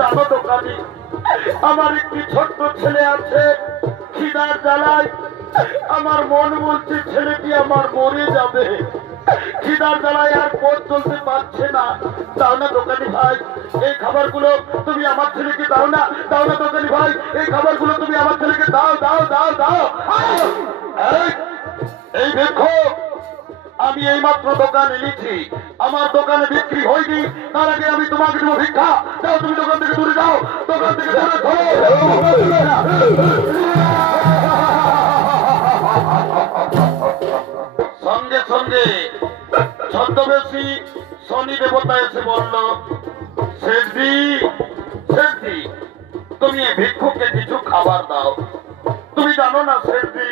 জানো দোকানি, আমার একটি ছোট্ট ছেলে আছে, খিদার জ্বালায় আমার মন বলছে ছেলেটি আমার মরে যাবে। খিদার জ্বালায় আর পথ চলতে পারছে না। দাও না দোকানি ভাই, এই খাবারগুলো তুমি আমার ছেলেকে দাও না। দাও না দোকানি ভাই, এই খাবারগুলো তুমি আমার ছেলেকে দাও দাও দাও দাও। এই দেখো, আমি এইমাত্র দোকান এনেছি, আমার দোকানে বিক্রি হয়নি, তার আগে আমি তোমাকে দেবো ভিক্ষা। যাও, তুমি দোকান থেকে দূরে যাও, দোকান থেকে দূরে সঙ্গে সঙ্গে ছদ্মবেশী শনি দেবতা এসে বলল, শেঠজি শেঠজি, তুমি এই ভিক্ষুককে কিছু খাবার দাও। তুমি জানো না শেঠজি,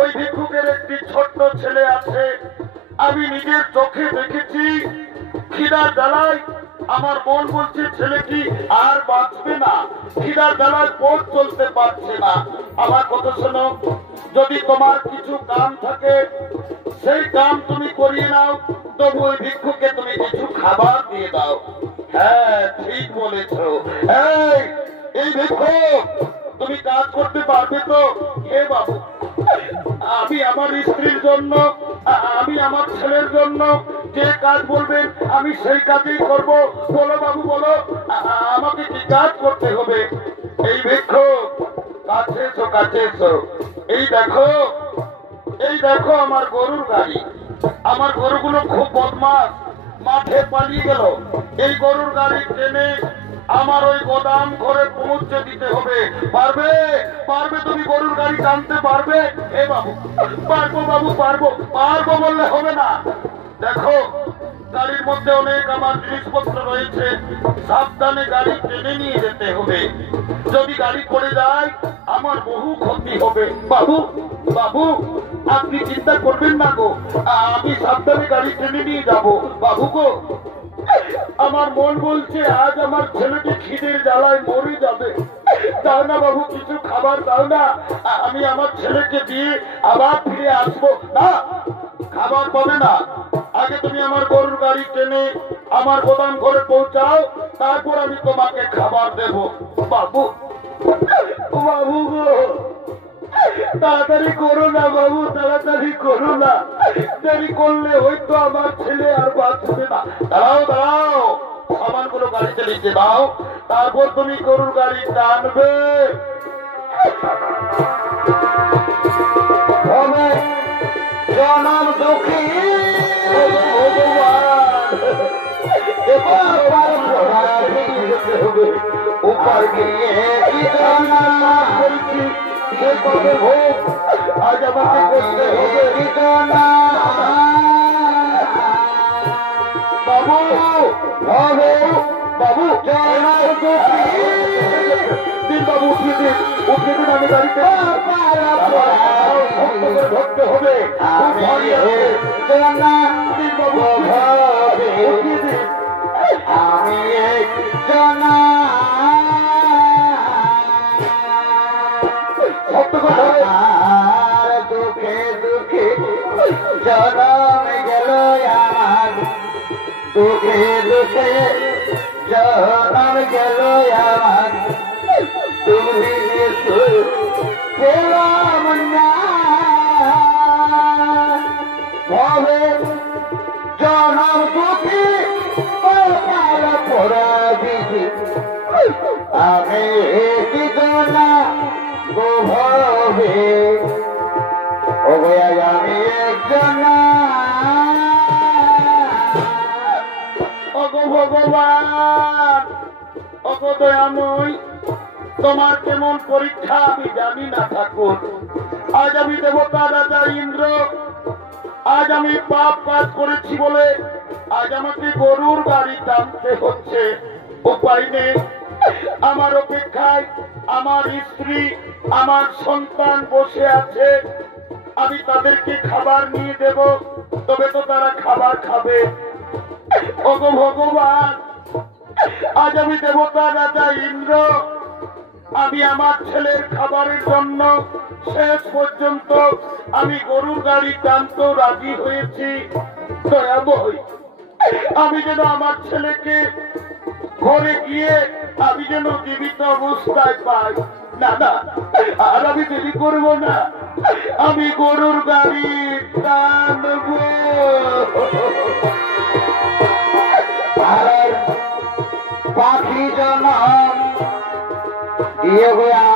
ওই ভিক্ষুকের একটি ছোট্ট ছেলে আছে, আমি নিজের চোখে দেখেছি। খিদার জ্বালায় আমার মন বলছে ছেলেটি আর বাঁচবে না, খিদার জ্বালায় পথ চলতে পারছে না। আমার কথা শোনো, যদি তোমার কিছু কাম থাকে সেই কাম তুমি করিয়ে নাও, তবু ওই ভিক্ষুকে তুমি কিছু খাবার দিয়ে দাও। হ্যাঁ ঠিক বলেছ। এই ভিক্ষুক, তুমি কাজ করতে পারবে তো? হে বাবু, আমি আমার স্ত্রীর জন্য, আমি আমার ছেলের জন্য যে কাজ বলবেন আমি সেই কাজই করব। বলো বাবু বলো, আমাকে কি কাজ করতে হবে? এই ভিক্ষুক, কাছে এসো কাছে এসো। এই দেখো, এই দেখো আমার গরুর গাড়ি। আমার গরুগুলো খুব বদমাশ, মাঠে পালিয়ে গেল। এই গরুর গাড়ি টেনে আমার ওই গোদাম ঘরে পৌঁছে দিতে হবে। পারবে? পারবে? তুমি গরুর গাড়ি টানতে পারবে? এ বাবু, পারবো বাবু পারবো। পারবো বললে হবে না। দেখো, গাড়ির মধ্যে অনেক আমার জিনিসপত্র রয়েছে, সাবধানে গাড়ি টেনে নিয়ে যেতে হবে। যদি গাড়ি পড়ে যায় আমার বহু ক্ষতি হবে। বাবু বাবু, আপনি চিন্তা করবেন না গো, আমি সাবধানে গাড়ি টেনে নিয়ে যাবো। বাবু গো, আমার মন বলছে আজ আমার ছেলেটি খিদের জ্বালায় মরে যাবে। দাও না বাবু, কিছু খাবার দাও না, আমি আমার ছেলেকে দিয়ে আবার ফিরে আসবো। না, খাবার পাবে না। আগে তুমি আমার গরুর গাড়ি টেনে আমার গোদাম ঘরে পৌঁছাও, তারপর আমি তোমাকে খাবার দেব। বাবু বাবু গো, তাড়াতাড়ি করো না বাবু, তাড়াতাড়ি করো না, দেরি করলে হয়তো আমার ছেলে আর বাঁচবে না। দাঁড়াও দাঁড়াও, সামানগুলো গাড়িতে লিখে দাও, তারপর তুমি গরুর গাড়ি টানবে। জনম দুঃখী উপর গিয়ে আজ আমাকে করতে হবে। বাবু বাবু বাবু, দিন বাবু, উঠিয়ে দিন, উঠিয়ে দিন, আমি গাড়িতে ধরতে হবে। দিন বাবু, উঠিয়ে দিন। আমি দুঃখে দুঃখে জনম গেল আমার, দুঃখে দুঃখে জনম গেল আমার, তুমি পেলাম না ভবে জনম দুঃখী পড়া দিদি। আমি না গোভবে ও ভাইয়া, আমি একজন অগো ভগবান, অগো দয়াময়, তোমার কেমন পরীক্ষা আমি জানি না ঠাকুর। আজ আমি দেবতা রাজা ইন্দ্র, আজ আমি পাপ কাজ করেছি বলে আজ আমাকে গরুর গাড়ি টানতে হচ্ছে। উপায় নেই, আমার অপেক্ষায় আমার স্ত্রী আমার সন্তান বসে আছে, আমি তাদেরকে খাবার নিয়ে দেব, তবে তো তারা খাবার খাবে। ওগো ভগবান, আজ আমি দেবতা রাজা ইন্দ্র, আমি আমার ছেলের খাবারের জন্য শেষ পর্যন্ত আমি গরুর গাড়ি টানতেও রাজি হয়েছি। দয়াময়, আমি যেন আমার ছেলেকে ঘরে গিয়ে আমি যেন জীবিত অবস্থায় পাই। না না, আর আমি দেরি করবো না, আমি গরুর গাড়ি টানবো। আর পাখি জনম দিয়ে গোয়া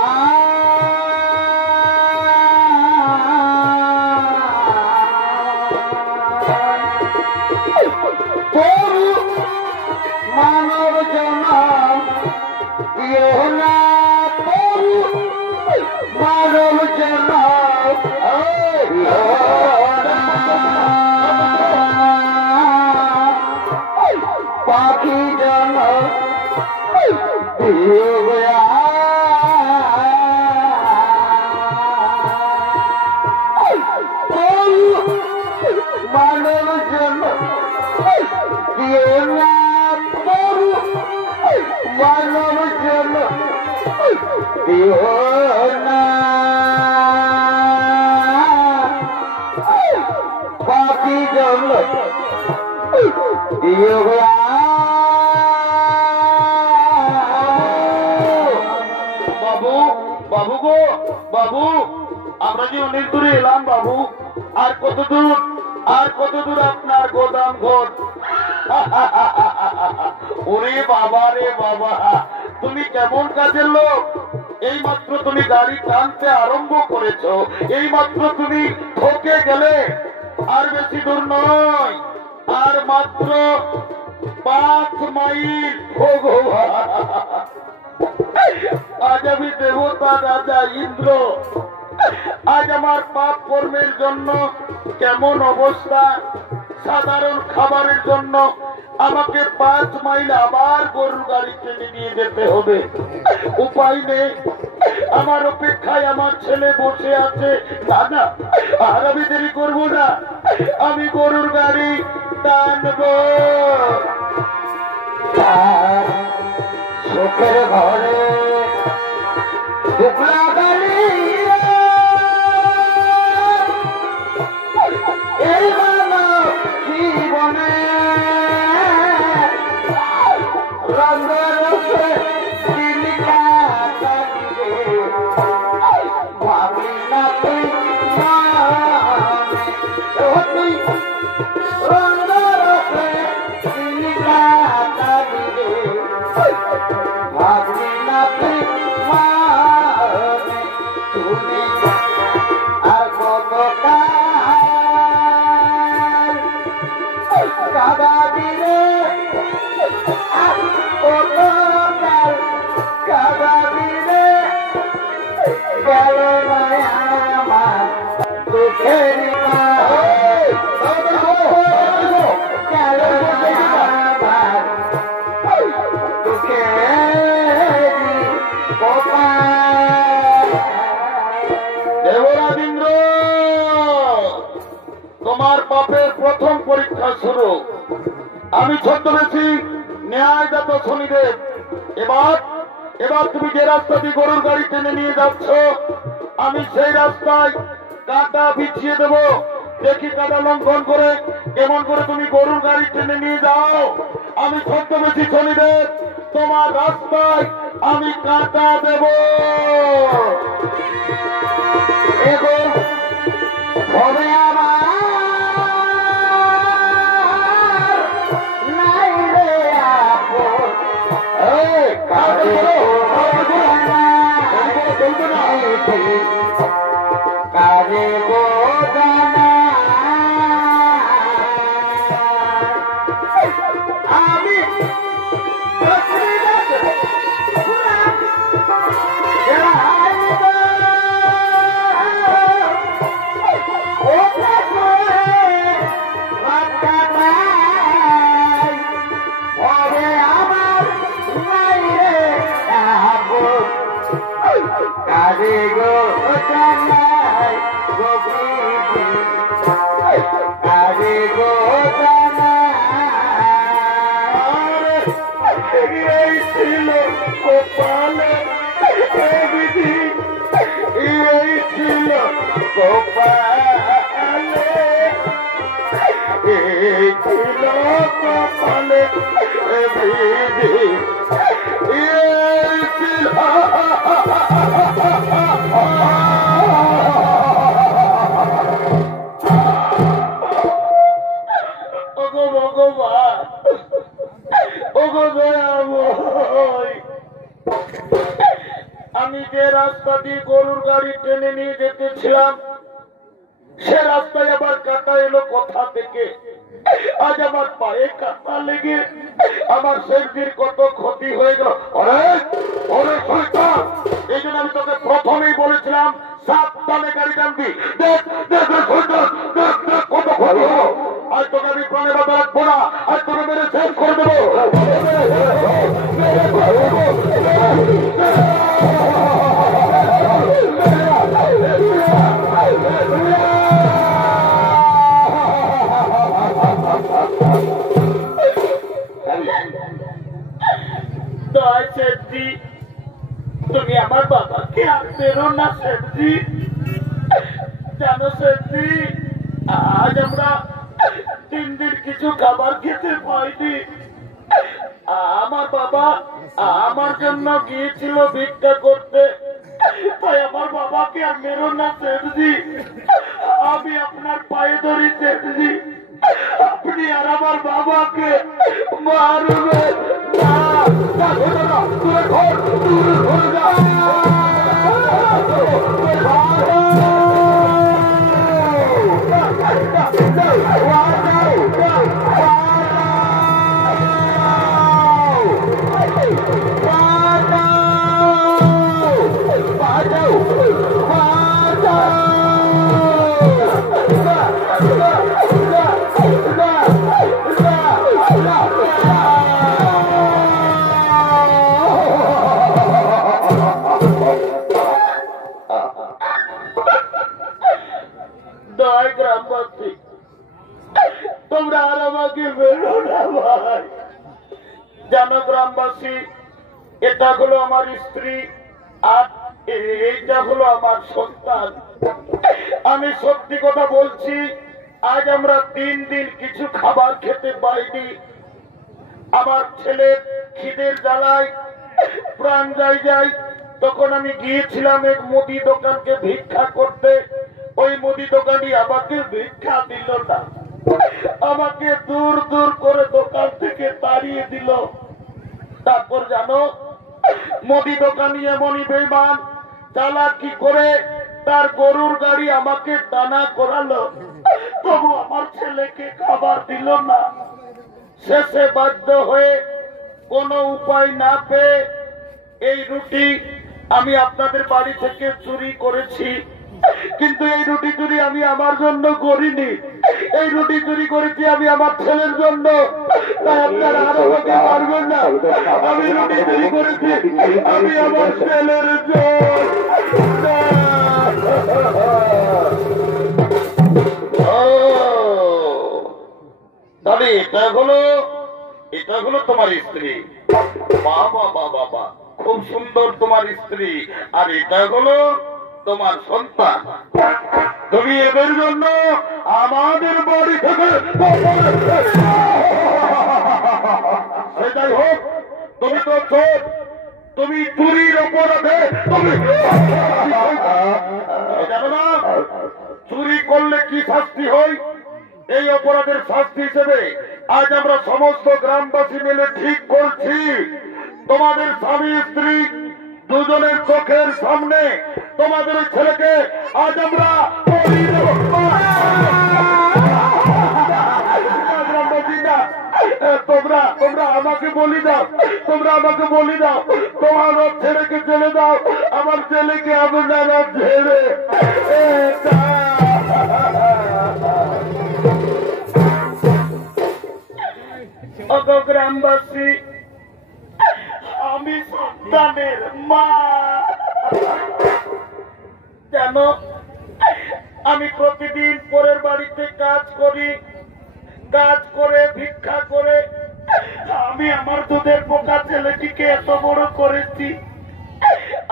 মানব জনম দিও না, মানব জনম পাখি জনম দিও গোয়া মানব জনম দিও না, মানব জনম দিও না, পাখি জনম দিও গোয়া। বাবু, বাবু গো, বাবু, আমরা যে অনেক দূরে এলাম বাবু। আর কত দূর, আর কত দূর আপনার গোদাম ঘর? ওরে বাবা রে বাবা, তুমি কেমন কাজের লোক! এই মাত্র তুমি গাড়ি টানতে আরম্ভ করেছো, এই মাত্র তুমি ঠকে গেলে। আর বেশি দূর নয়, আর মাত্র 5 মাইল। আজ আমি দেবতা রাজা ইন্দ্র, আজ আমার পাপ কর্মের জন্য কেমন অবস্থা। সাধারণ খাবারের জন্য আমাকে 5 মাইল আবার গরুর গাড়ি টেনে নিয়ে যেতে হবে। উপায় নেই, আমার অপেক্ষায় আমার ছেলে বসে আছে। না না, আর আমি দেরি করবো না, আমি গরুর গাড়ি টানবো। সুখের ঘরে টুকরা গাড়ি এই মানব জীবনে রঙে চিলিকা ভাবি না তুই তুই রঙে চিলিকা ভাবি না তুই তুমি আর কত কাদা দিলে কত কাদা দিলে গেল আমার দুঃখের গেল আমার দুঃখের দেবরাজেন্দ্র, তোমার পাপের প্রথম পরীক্ষা শুরু। আমি ছদ্মবেশী ন্যায়দাতা শনিদেব। এবার এবার তুমি যে রাস্তা দিয়ে গরুর গাড়ি টেনে নিয়ে যাচ্ছ, আমি সেই রাস্তায় কাঁটা বিছিয়ে দেব। দেখি কাঁটা লঙ্ঘন করে কেমন করে তুমি গরুর গাড়ি টেনে নিয়ে যাও। আমি ছদ্মবেশী শনিদেব, তোমার রাস্তায় আমি কাঁটা দেব। হবে আমার নাই রে আপন কাজে কাজে আমি কাজে গো জানাই কাজে গো এই ছিল কপালে বিধি, এই ছিল কপালে, এই ছিল কপালে বিধি। আমি যে রাস্তা দিয়ে গরুর গাড়ি টেনে নিয়ে যেতেছিলাম সে রাস্তায় আবার কাটা এলো কোথা থেকে। আজ আমার পায়ে কাটা লেগে আমার শরীরের কত ক্ষতি হয়ে গেল। এই জন্য আমি তোকে প্রথমেই বলেছিলাম সাবধানে গাড়ি টানবি। দেখ দেখ কত ক্ষতি হলো। আজ তোকে আমি প্রাণে বাধা রাখবো না, আজ তোকে মেরে শেষ করে দেবো। তুমি আমার বাবাকে আর বেরো না শেঠজি। জানো শেঠজি, আজ আমরা 3 দিন কিছু খাবার খেতে পাইনি। আমার বাবা আমার জন্য গিয়েছিল ভিক্ষা করতে, তাই আমার বাবাকে আর মেরো না শেঠজি। আমি আপনার পায়ে ধরি শেঠজি, আপনি আর আমার বাবাকে মারবেন না। গ্রামবাসী, তোমরা আর আমাকে বেরো না ভাই। জানো গ্রামবাসী, এটা হলো আমার স্ত্রী আর এইটা হলো আমার সন্তান। আমি সত্যি কথা বলছি, আজ আমরা 3 দিন কিছু খাবার খেতে পাইনি। আমার ছেলের খিদের জ্বালায় প্রাণ যায়। তখন আমি গিয়েছিলাম এক মুদি দোকানকে ভিক্ষা করতে। ওই মুদি দোকানি আমাকে ভিক্ষা দিল না, আমাকে দূর দূর করে দোকান থেকে তাড়িয়ে দিল। তারপর জানো, মুদি দোকানি এমনই বেঈমান, চালাকি করে তার গরুর গাড়ি আমাকে দানা করালো, তবু আমার ছেলেকে খাবার দিল না। শেষে বাধ্য হয়ে কোনো উপায় না পেয়ে এই রুটি আমি আপনাদের বাড়ি থেকে চুরি করেছি। কিন্তু এই রুটি চুরি আমি আমার জন্য করিনি, এই রুটি চুরি করেছি আমি আমার ছেলের জন্য। তাই আপনারা আরো আমাকে পারবেন না। আমি রুটি চুরি করেছি আমি আমার ছেলের জন্য। তাহলে এটা হলো তোমার স্ত্রী। বাবা বাবা বাবা, খুব সুন্দর তোমার স্ত্রী। আর এটা হলো তোমার সন্তান। তুমি এদের জন্য আমাদের বাড়ি থেকে সেটাই হোক, তুমি তো চোর, তুমি চুরির অপরাধে তুমি জানো না চুরি করলে কি শাস্তি হয়? এই অপরাধের শাস্তি হিসেবে আজ আমরা সমস্ত গ্রামবাসী মিলে ঠিক করছি, তোমাদের স্বামী স্ত্রী দুজনের চোখের সামনে তোমাদের ওই ছেলেকে আজ আমরা তোমরা আমাকে বলি দাও, তোমার ছেলেকে ছেড়ে দাও, আমার ছেলেকে আপনারা ছেড়ে গ্রামবাসী, আমি সন্তানের মা। জানো, আমি প্রতিদিন পরের বাড়িতে কাজ করে ভিক্ষা করে আমি আমার দুধের পোকা ছেলেটিকে এত বড় করেছি।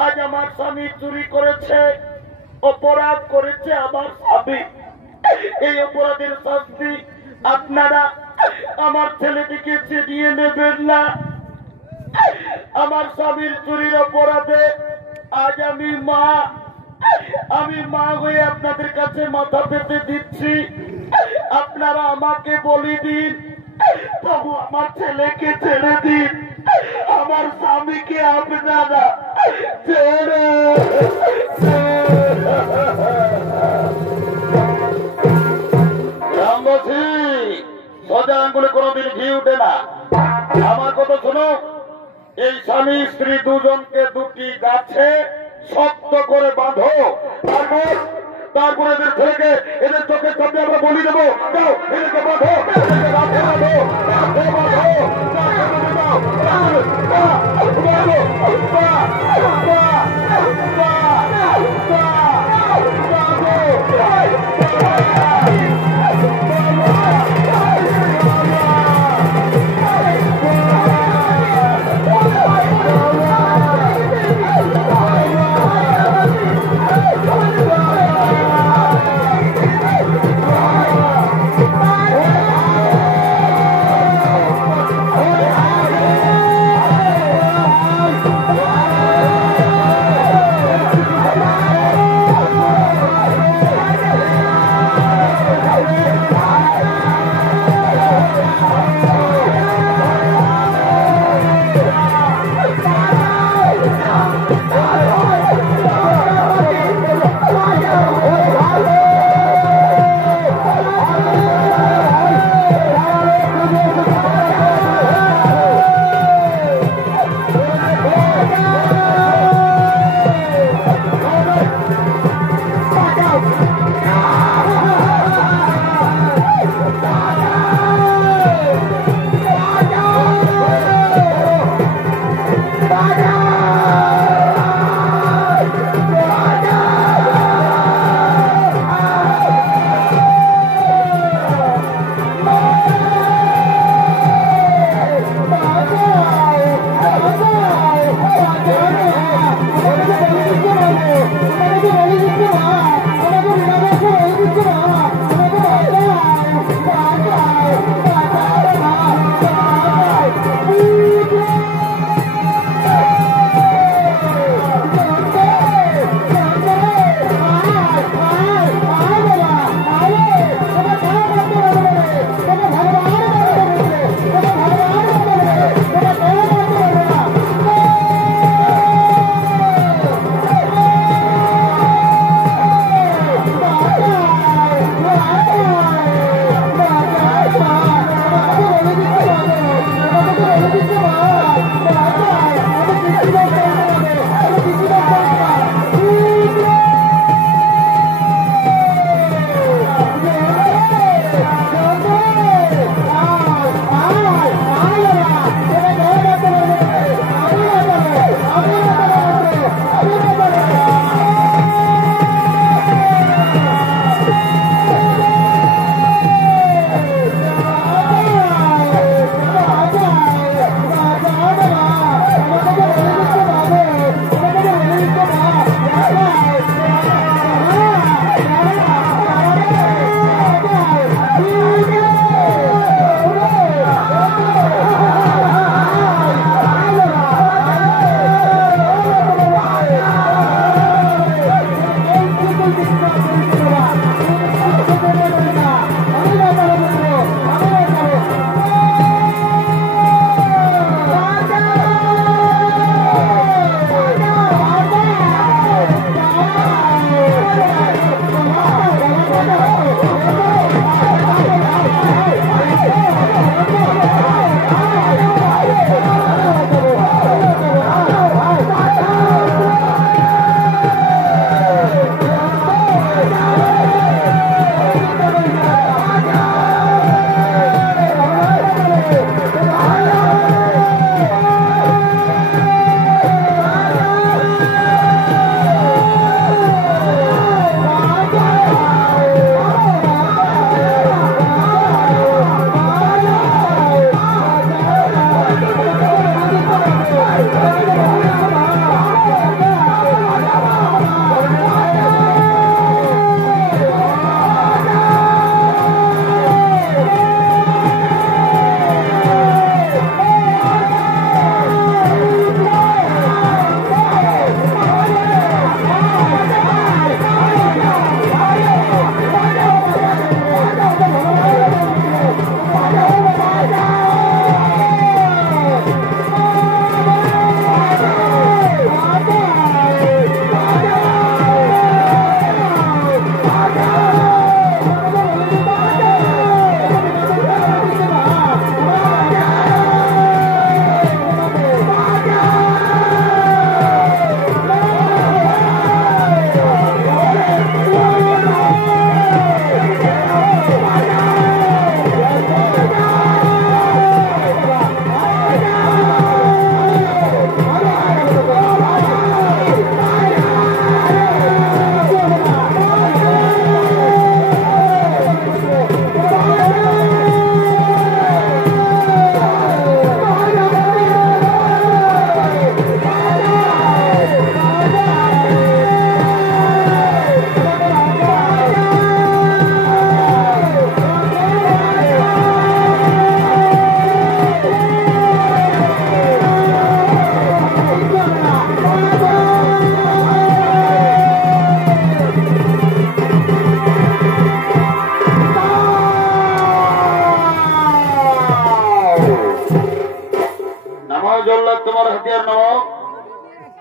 আজ আমার স্বামী চুরি করেছে, অপরাধ করেছে আমার স্বামী। এই অপরাধের শাস্তি আপনারা আমার ছেলেটিকে ছিনিয়ে নেবেন না। আমার স্বামীর চুরির অপরাধে আজ আমি মা হয়ে আপনাদের কাছে মাথা পেতে দিচ্ছি। আপনারা আমাকে বলি দিন, তবু আমার ছেলেকে ছেড়ে দিন। আমার স্বামীকে আপনারা গ্রামবাসী, সোজা আঙ্গুলে কোনোদিন ঘি উঠে না। আমার কথা শোনো, এই স্বামী স্ত্রী দুজনকে দুটি গাছে শক্ত করে বাঁধো। তারপর এদের ছেলেকে এদের চোখের সামনে আমরা বলি দেবো। যাও, এদেরকে বাঁধো, এদেরকে গাছে বাঁধো, গাছে বাঁধো,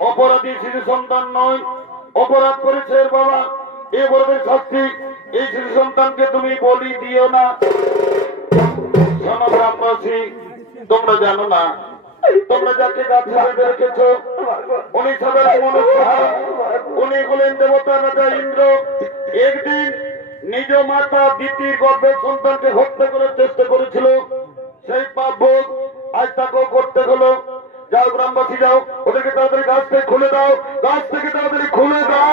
অপরাধী শিশু সন্তান নয়, অপরাধ করেছে এর বাবা। এই অপরাধের শাস্তি এই শিশু সন্তানকে তুমি বলি দিও না। শোনো গ্রামবাসী, তোমরা জানো না, তোমরা যাকে গাছে বেঁধে রেখেছ উনি সাধারণ মানুষ না, উনি হলেন দেবতা রাজা ইন্দ্র। একদিন নিজ মাতা দিতির গর্ভের সন্তানকে হত্যা করার চেষ্টা করেছিল, সেই পাপ ভোগ আজ তাকেও করতে হলো। যাও গ্রামবাসী যাও, ওদেরকে তাড়াতাড়ি গাছ থেকে খুলে দাও, গাছ থেকে তাড়াতাড়ি খুলে দাও।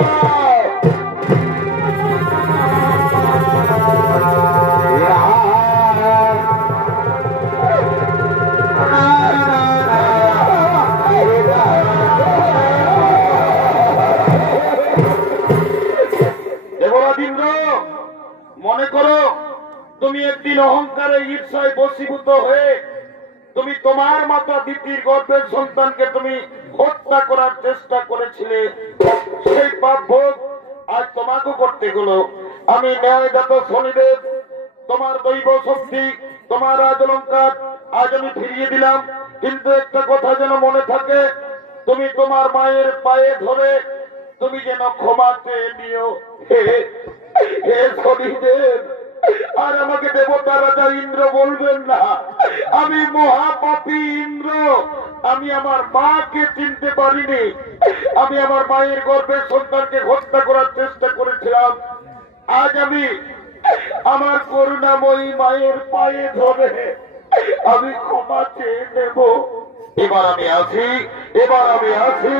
মনে করো তুমি একদিন অহংকারে ঈর্ষায় বশীভূত হয়ে তুমি তোমার মাতা দিতির গর্ভের সন্তানকে তুমি হত্যা করার চেষ্টা করেছিলে, সেই পাপ ভোগ আজ তোমাকে করতে হলো। আমি ন্যায়দাত শনিদেব তোমার দৈব শক্তি, তোমার রাজ অলঙ্কার আজ আমি ফিরিয়ে দিলাম। কিন্তু একটা কথা যেন মনে থাকে, তুমি তোমার মায়ের পায়ে ধরে তুমি যেন ক্ষমা চেয়ে নিও। হে শনিদেব, আর আমাকে দেবতা রাজা ইন্দ্র বলবেন না, আমি মহাপাপী ইন্দ্র। আমি আমার মাকে চিনতে পারিনি, আমি আমার মায়ের গর্ভের সন্তানকে হত্যা করার চেষ্টা করেছিলাম। আজ আমি আমার করুণাময়ী মায়ের পায়ে ধরে আমি ক্ষমা চেয়ে নেব। এবার আমি আসি, এবার আমি আসি।